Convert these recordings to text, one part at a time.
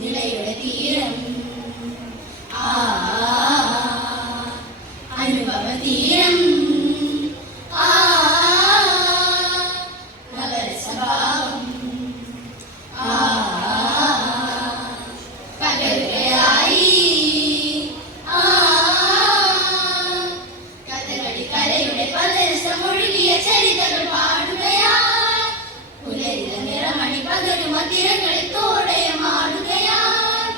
നിലയുടെ തീരം അനുഭവ തീരം നഗരസഭാവം പകരുകയായി കഥകളി കലയുടെ പദരസമൊഴുകിയ ചരിതകൾ പാടുകയായി പുലരിത നിറമണി പകരുമ തിരകളിൽ തോടയമാടുകയായി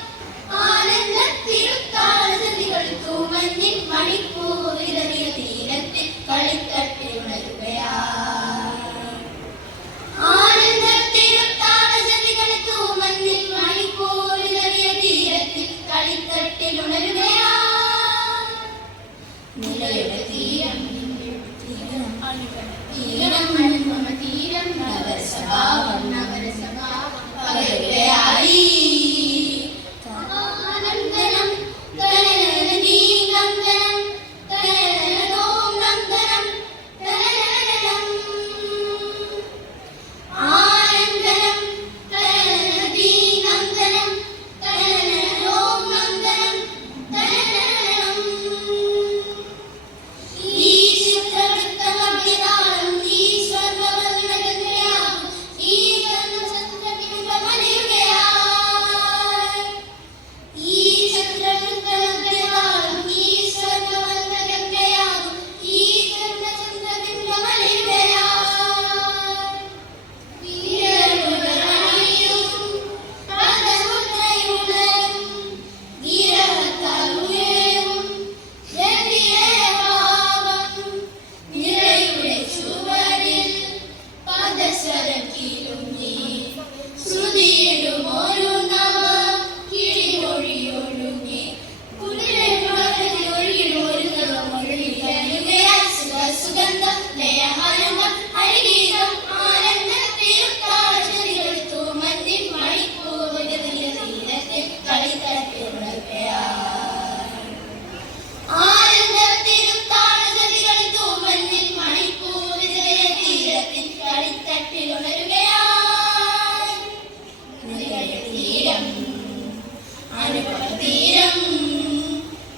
ആനന്ദത്തിരുത്താളജതികൾ തൂമഞ്ഞിൻ മണിപ്പൂവിതറിയ തീരത്തിൽ കളിത്തട്ടി ഉണരുകയായി ആനന്ദത്തിരുത്താളജതികൾ തൂമഞ്ഞിൻ മണിപ്പൂവിതറിയ തീരത്തിൽ കളിത്തട്ടിൽ ഉണരുകയായി നിലയുടെ തീരം തീരം തീരം നഗരസഭാവം പകരുകയായി ആനന്ദനം തനനനദീനന്ദനം തനനനദോം നന്ദനം തനനനനം ആനന്ദനം തനനനദീനന്ദനം തനനനദോം നന്ദനം തനനനനം ഈ ചിത്രവൃത്തമഭ്യതാളം ഈ സ്വർണ്ണവർണ്ണഗംഗയാകും ഈ വർണ്ണചന്ദ്രബിംബമലയുകയായി ഈ ചിത്രവൃത്തമഭ്യതാളം ഈ സ്വർണ്ണവർണ്ണഗംഗയാകും ഈ വർണ്ണചന്ദ്രബിംബമലയുകയായി വീരമുരളിയും പദമുദ്രയുണരും വിരഹത്തളുകയും രതിരഭാവം നിറയുടെ ചുവടിൽ പദസ്വരം കിലുങ്ങി ശ്രുതിയിടുമൊരു നവ കിളിമൊഴിയൊഴുകി ഒഴുകിടുമൊരു നവമൊഴികയുകയായി സുഗന്ധം ലയഹരമം ഹരിഗീതം ആനന്ദത്തിരുത്താളജതികൾ തൂമഞ്ഞിൻ മണിപ്പൂവിതറിയ തീരത്തിൽ കളിത്തട്ടി ഉണരുകയായി ആനന്ദത്തിരുത്താളജതികൾ തൂമഞ്ഞിൻ മണിപ്പൂവിതറിയ തീരത്തിൽ കളിത്തട്ടിൽ ഉണരുകയായി നിലയുടെ തീരം അനുഭവ തീരം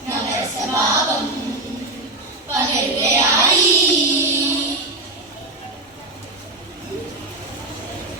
നഗരസഭാവം പകരുകയായി